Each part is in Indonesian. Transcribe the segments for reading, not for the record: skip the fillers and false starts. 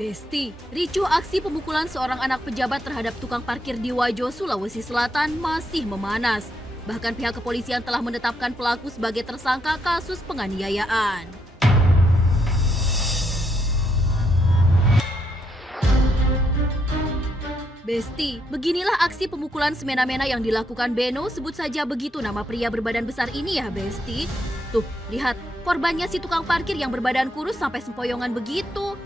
Besti, ricuh aksi pemukulan seorang anak pejabat terhadap tukang parkir di Wajo, Sulawesi Selatan masih memanas. Bahkan pihak kepolisian telah menetapkan pelaku sebagai tersangka kasus penganiayaan. Besti, beginilah aksi pemukulan semena-mena yang dilakukan Beno, sebut saja begitu nama pria berbadan besar ini ya Besti. Tuh, lihat, korbannya si tukang parkir yang berbadan kurus sampai sempoyongan begitu.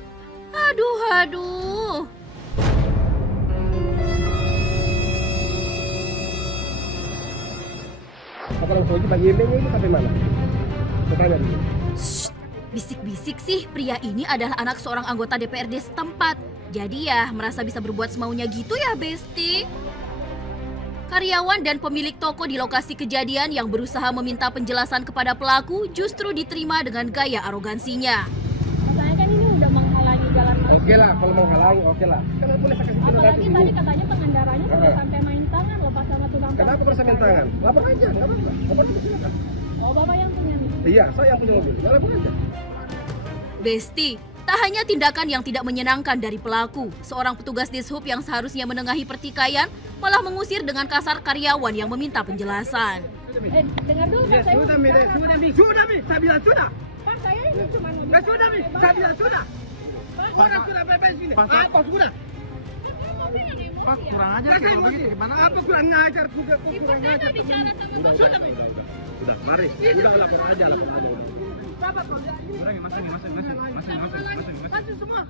Aduh. Orang Soji pagi ini sampai mana? Bertanya dulu. Shh, bisik-bisik sih, pria ini adalah anak seorang anggota DPRD setempat. Jadi ya, merasa bisa berbuat semaunya gitu ya, Besti. Karyawan dan pemilik toko di lokasi kejadian yang berusaha meminta penjelasan kepada pelaku justru diterima dengan gaya arogansinya. Katanya kan ini udah menghalangi jalan masuk. Oke lah, kalau mau halangi, oke lah. Kenapa boleh kasih Apalagi tadi katanya pengendaranya sudah sampai main tangan lepas sama tukang parkir. Kenapa berasa main tangan? Lapor aja, nggak apa-apa. Lapor aja, silakan. Oh, Bapak yang punya nih. Iya, saya yang punya mobil. Lapor aja. Besti, tak hanya tindakan yang tidak menyenangkan dari pelaku, seorang petugas Dishub yang seharusnya menengahi pertikaian malah mengusir dengan kasar karyawan yang meminta penjelasan. Dengar dulu Pak, saya Sudah, Mi. Saya bilang sudah. Pak, saya ini cuma mau Sudah, Mi. Saya bilang sudah. Orang sudah bebas sini. Apa sudah? Pak, kurang ajar Kasih kalau emosi. begitu gimana? Apa kurang ngajar? Kurang ngajar. Sudah, Mi. Sudah, mari. Sudah, lapor aja. Masih semua.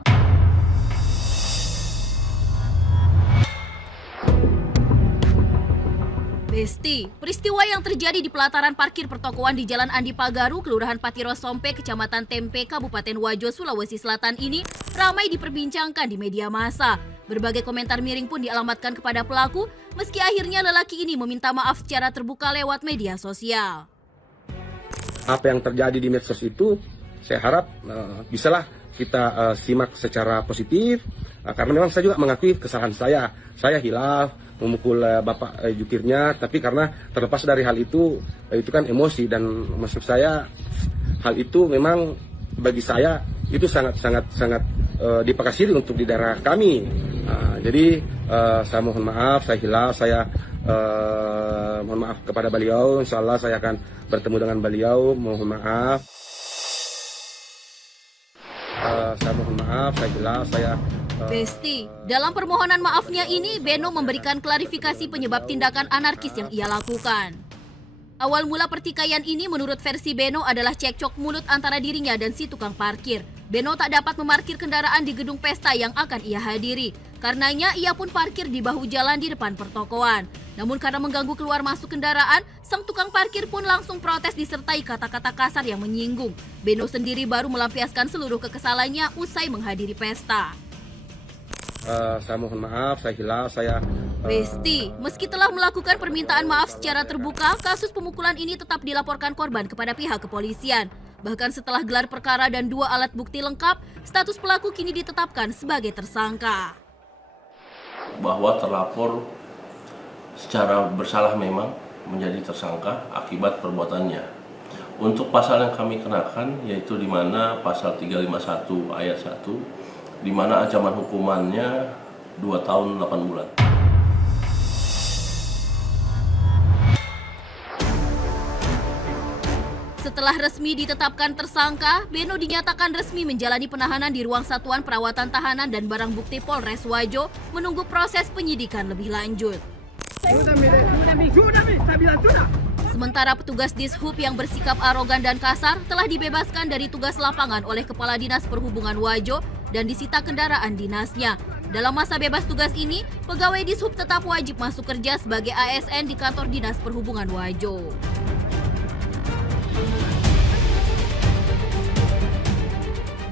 Besti, peristiwa yang terjadi di pelataran parkir pertokoan di Jalan Andi Pagaru, Kelurahan Patiro Sompe, Kecamatan Tempe, Kabupaten Wajo, Sulawesi Selatan ini ramai diperbincangkan di media massa. Berbagai komentar miring pun dialamatkan kepada pelaku, meski akhirnya lelaki ini meminta maaf secara terbuka lewat media sosial. Apa yang terjadi di medsos itu, saya harap bisalah kita simak secara positif, karena memang saya juga mengakui kesalahan saya. Saya hilaf, memukul bapak jukirnya, tapi karena terlepas dari hal itu kan emosi, dan maksud saya hal itu memang bagi saya itu sangat dipakasiri untuk di daerah kami. Jadi saya mohon maaf, saya hilaf, saya mohon maaf kepada beliau. Insya Allah saya akan bertemu dengan beliau. Mohon maaf. Saya mohon maaf, saya hilaf, saya. Besti, dalam permohonan maafnya ini, Beno memberikan klarifikasi penyebab tindakan anarkis yang ia lakukan. Awal mula pertikaian ini menurut versi Beno adalah cekcok mulut antara dirinya dan si tukang parkir. Beno tak dapat memarkir kendaraan di gedung pesta yang akan ia hadiri. Karenanya ia pun parkir di bahu jalan di depan pertokoan. Namun karena mengganggu keluar masuk kendaraan, sang tukang parkir pun langsung protes disertai kata-kata kasar yang menyinggung. Beno sendiri baru melampiaskan seluruh kekesalannya usai menghadiri pesta. Saya mohon maaf, saya hilaf, saya. Besti, meski telah melakukan permintaan maaf secara terbuka, kasus pemukulan ini tetap dilaporkan korban kepada pihak kepolisian. Bahkan setelah gelar perkara dan 2 alat bukti lengkap, status pelaku kini ditetapkan sebagai tersangka. Bahwa terlapor secara bersalah memang menjadi tersangka akibat perbuatannya. Untuk pasal yang kami kenakan yaitu di mana pasal 351 ayat 1, di mana ancaman hukumannya 2 tahun 8 bulan. Setelah resmi ditetapkan tersangka, Beno dinyatakan resmi menjalani penahanan di ruang Satuan Perawatan Tahanan dan Barang Bukti Polres Wajo menunggu proses penyidikan lebih lanjut. Sudah, Mi. Saya bilang sudah. Sementara petugas Dishub yang bersikap arogan dan kasar telah dibebaskan dari tugas lapangan oleh Kepala Dinas Perhubungan Wajo dan disita kendaraan dinasnya. Dalam masa bebas tugas ini, pegawai Dishub tetap wajib masuk kerja sebagai ASN di kantor Dinas Perhubungan Wajo.